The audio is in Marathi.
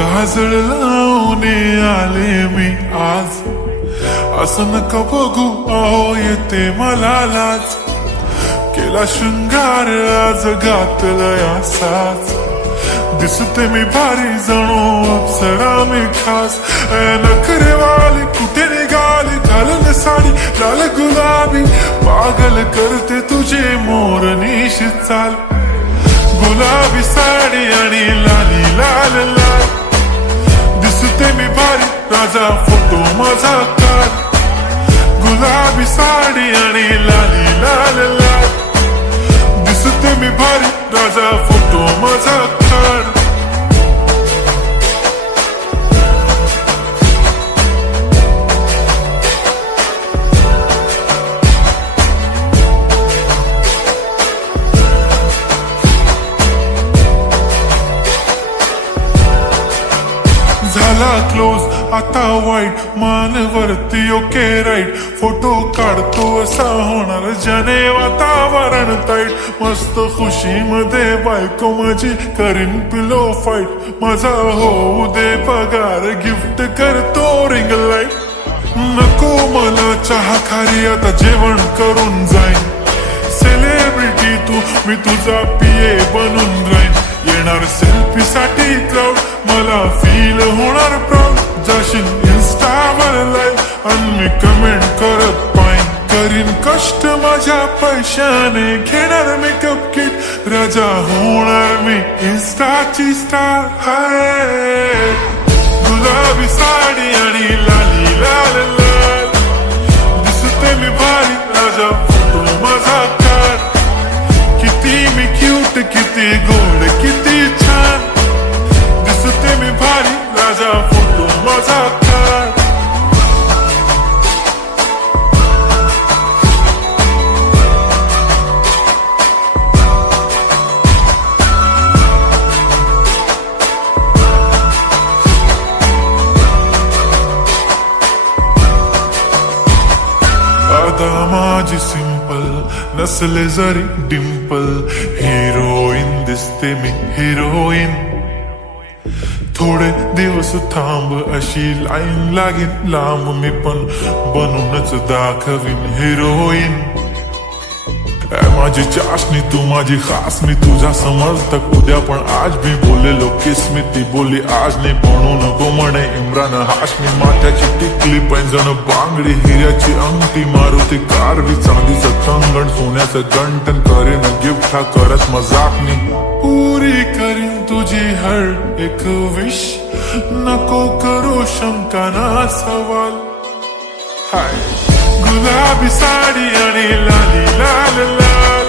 काजळ लावून आले मी आज, असं नका बघू अहो येते मला लाज. केला शृंगार आज घातलाय असाच, दिसते मी भारी जणू अप्सरा मी खास. नखरेवाली कुठे निघाली, घालून साडी लाल गुलाबी, पागल करते तुझे मोरनीश चाल. गुलाबी साडी आणि लाली लाल लाल, दिसते मी भारी राजा फोटो माझा काढ. गुलाबी साडी आणि लाली लाल लाल, दिसते मी भारी राजा फोटो माझा काढ. झाला क्लोज आता वाईट, मानवरती ओके राईट. फोटो काढतो असा होणार ज्याने वातावरण ताईट. मस्त खुशी मध्ये बायको माझी करीन पिलो फाईट. माझा होऊ दे पगार, गिफ्ट करतो रिंग लाईट. नको मला चहा खारी, आता जेवण करून जाईन. सेलिब्रिटी तू, मी तुझा पिये बनून राहीन. येणार सेल्फी साठी क्राऊड, मला फील होणार प्राऊड. जाशील इन्स्टावर लाईव्ह आणि मी कमेंट करत पाईन. करीन कष्ट माझ्या पैशाने, घेणार मेकअप किट. राजा होणार मी इन्स्टाची स्टार. हाय गुलाबी साडी आणि लाली लाल लाल, दिसते मी भारी राजा फोटो माझा काढ. किती मी क्यूट, किती गोड, किती छान, दिसते मी भारी राजा फोटो माझा काढ. आता माझी सिंपल, नसले जरी डिंपल. हिरोईन दिसते मी हिरोईन. थोडे दिवस थांब अशी लाईन लागेल लांब, मी पण बनूनच दाखवीन हिरोईन. माझी चाशनी तू माझी खास, मी तुझा समर्थक उद्या पण आज भी बोलेलो किस मी. ती बोली आज नाही बनू नको म्हणे इम्रान हाशमी. माथ्याची टिकली पैंजण बांगडी, हिऱ्याची अंगठी, मारुती कारवी, चांदीचं कंगण, सोन्याचं गंटन. करीन गिफ्ट हा करत मजाक मी. पुरी करीन तुझी हर एक विश, नको करू शंका ना सवाल. हाय गुलाबी साडी आणि लाली लाल लाल,